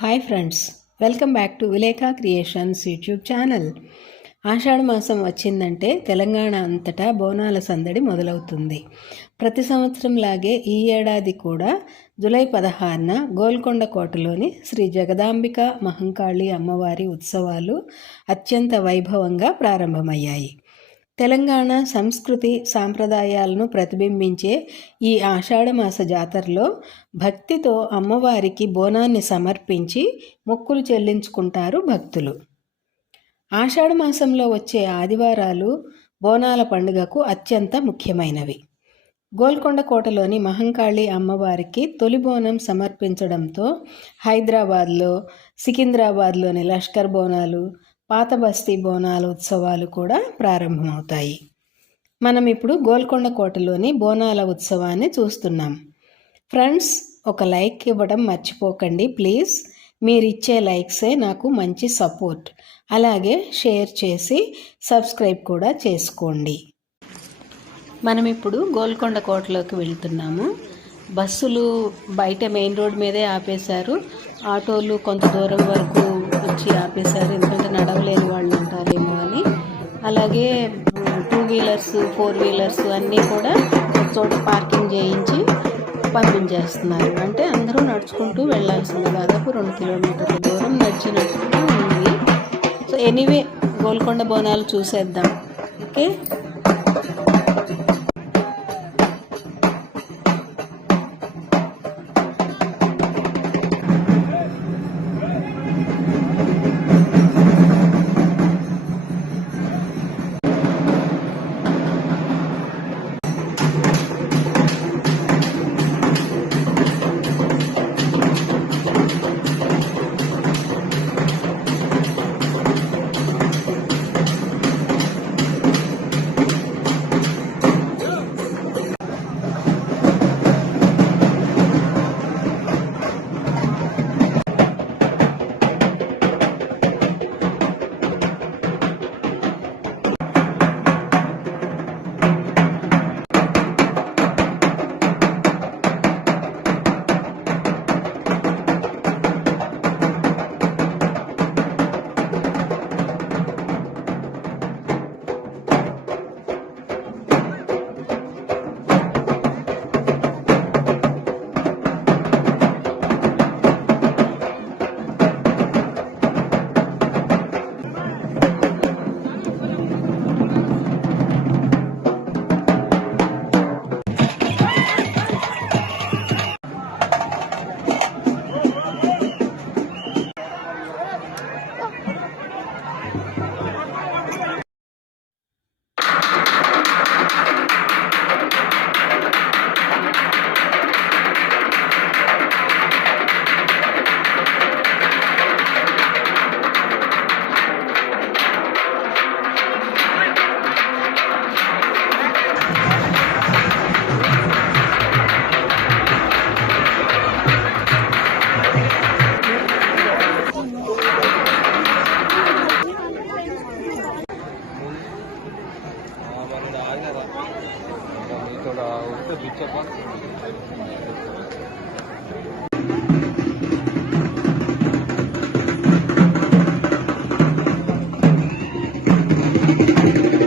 Hi friends, welcome back to Vilekha creations YouTube channel. Ashadha మాసం వచ్చిందంటే తెలంగాణ అంతటా బోనాల సందడి మొదలవుతుంది. ప్రతి సంవత్సరంలాగే ఈ ఏడాది కూడా జూలై 16న గోల్కొండ కోటలోని శ్రీ జగదాంబిక మహంకాళి అమ్మవారి ఉత్సవాలు అత్యంత వైభవంగా ప్రారంభమయ్యాయి. తెలంగాణ సంస్కృతి సాంప్రదాయాలను ప్రతిబింబించే ఈ ఆషాఢమాస జాతరలో భక్తితో అమ్మవారికి బోనాన్ని సమర్పించి మొక్కులు చెల్లించుకుంటారు భక్తులు. ఆషాఢమాసంలో వచ్చే ఆదివారాలు బోనాల పండుగకు అత్యంత ముఖ్యమైనవి. గోల్కొండ కోటలోని మహంకాళి అమ్మవారికి తొలి బోనం సమర్పించడంతో హైదరాబాద్లో, సికింద్రాబాద్లోని లష్కర్ బోనాలు, పాత బస్తీ బోనాల ఉత్సవాలు కూడా ప్రారంభమవుతాయి. మనం ఇప్పుడు గోల్కొండ కోటలోని బోనాల ఉత్సవాన్ని చూస్తున్నాం. ఫ్రెండ్స్, ఒక లైక్ ఇవ్వడం మర్చిపోకండి ప్లీజ్. మీరిచ్చే లైక్సే నాకు మంచి సపోర్ట్. అలాగే షేర్ చేసి సబ్స్క్రైబ్ కూడా చేసుకోండి. మనం ఇప్పుడు గోల్కొండ కోటలోకి వెళ్తున్నాము. బస్సులు బయట మెయిన్ రోడ్ మీదే ఆపేశారు. ఆటోలు కొంత దూరం వరకు వచ్చి ఆపేశారు, ఎందుకంటే నడవలేని వాళ్ళు ఉంటారేమో అని. అలాగే 2 వీలర్స్ 4 వీలర్స్ అన్నీ కూడా ఒక చోట పార్కింగ్ చేయించి పంపించేస్తున్నారు. అంటే అందరూ నడుచుకుంటూ వెళ్ళాల్సింది. దాదాపు 2 కిలోమీటర్ల దూరం నడిచినట్టు ఉంది. సో ఎనీవే, గోల్కొండ బోనాలు చూసేద్దాం. ఓకే. Thank you.